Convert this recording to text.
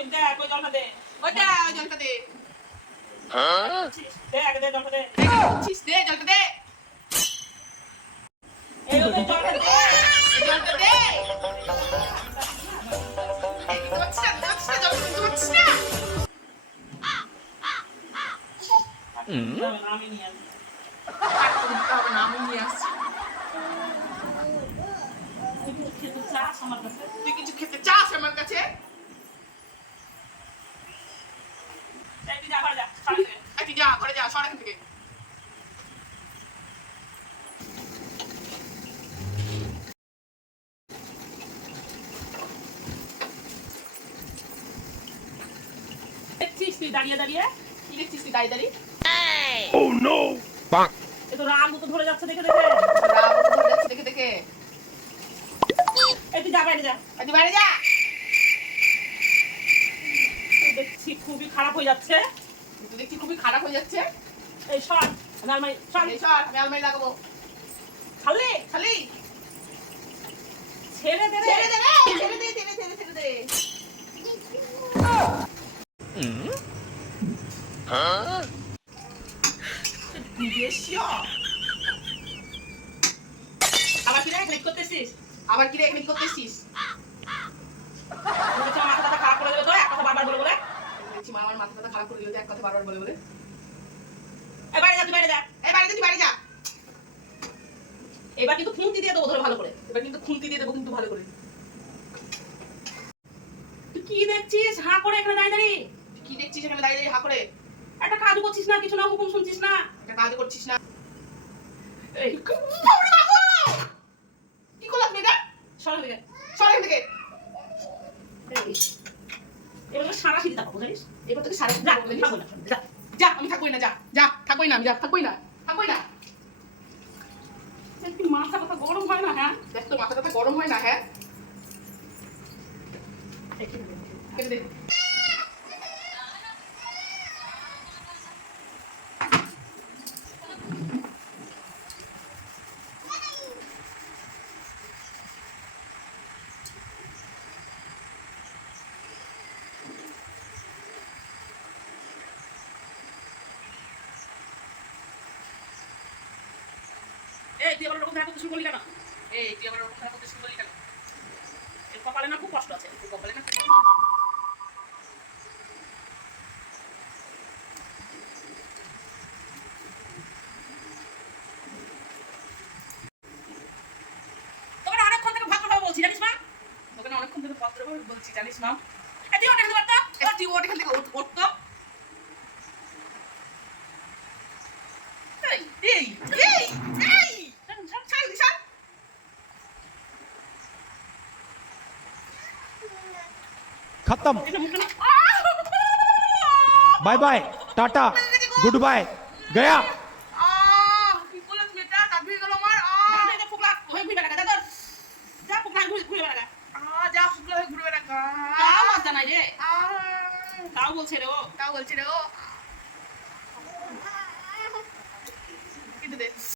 ওই দেখ ওই জলটা দে। ওইটা ওই জলটা দে। দে আগে দে জলটা দে। দে জলটা দে। এই ওই জলটা দে। এই জলটা দে। এই দিচ্ছিস না জলটা দিচ্ছিস না। আমি নিয়ে আসি। আমি নিয়ে আসছি। তুই কিছু খেতে চাস আমার কাছে? তুই কিছু খেতে চাস আমার কাছে? এই তুই যা ঘরে যা, সর এখান থেকে। তুই যা ঘরে যা, সর এখান থেকে। দেখছিস তুই দাঁড়িয়ে দাঁড়িয়ে? কি দেখছিস তুই দাঁড়িয়ে দাঁড়িয়ে? Oh no! Bonk. এ তো রাগ তো ধরে যাচ্ছে দেখে দেখে। রাগ ধরে যাচ্ছে দেখে দেখে। এই তুই যা বাইরে যা। তুই বাইরে যা। তুই দেখছি খুবই খারাপ হয়ে যাচ্ছে। তুই দেখছি খুবই খারাপ হয়ে যাচ্ছে। এই সর, আমি আলমারি সর। এই সর, আমি আলমারি লাগাবো। খালি খালি ছেড়ে দে রে। ছেড়ে দে রে, ছেড়ে দে, ছেড়ে দে, ছেড়ে দে। Huh? বিদেশিয়া। আবার কি রে ক্লিক করতেছিস? আবার কি রে এখানে কি করতেছিস? মনে হচ্ছে আমার মাথাটা খারাপ করে দেবে তো এক কথা বারবার বলে বলে। দেখছি মা আমার মাথাটা খারাপ করে দিল, এক কথা বারবার বলে বলে। এই বাইরে যা, তুই বাইরে যা। এই বাইরে যা, তুই বাইরে যা। এবার কিন্তু খুন্তি দিয়ে দেবো ধরে ভালো করে। এবার কিন্তু খুন্তি দিয়ে দেবো কিন্তু ভালো করে। তুই কি দেখছিস হাঁ করে এখানে দাঁড়িয়ে দাঁড়িয়ে? কি দেখছিস এখানে দাঁড়িয়ে দাঁড়িয়ে হা করে? একটা কাজ করছিস না, কিছু না হুকুম শুনছিস না। একটা কাজ করছিস না। এই কি করলাম তুমি এটা? সর এখান থেকে। সর এখান থেকে। এই, এবার তোকে সারা সিঁড়ি দেখাবো জানিস? এবার তোকে সারা যা, বলে থাকবো না, যা। যা, আমি থাকবোই না, যা যা, থাকবোই না, আমি যা, থাকবোই না, থাকবোই না। একটু মাথা কথা গরম হয় না, হ্যাঁ? দেখ তো মাথাটা গরম হয় না, হ্যাঁ? কেটে দে। এই তুই আবার ওরকম দেখা করতে শুরু করলি কেন? এই তুই আমার ওরকম খারাপ করতে শুরু করলি কেন? এর কপালে না খুব কষ্ট আছে। তুই কপালে না? তোকে না অনেকক্ষণ থেকে ভদ্রভাবে বলছি জানিস মা? তোকে না অনেকক্ষণ ধরে ভদ্রভাবে বলছি, জানিস মা? এই তুই ওটা পারতো? তুই ওঠ এখান থেকে, ওঠ তো। এই এই এই এই ছাড় দি, ছাড়। खत्म। এটা মুখে না। Bye bye, tata, goodbye, गया। কি করলে তুমি এটা? দাঁত ভেঙে গেল আমার। যা, যা, ফুকলা হয়ে ঘুরে বেড়া, যা, যা। যা, ফুকলা ঘুরে ঘুরে বেড়া। যা শুক্লা হয়ে ঘুরবে না। তাও লজ্জা নাই রে। তাও বলছে রে ও। তাও বলছি রে ও।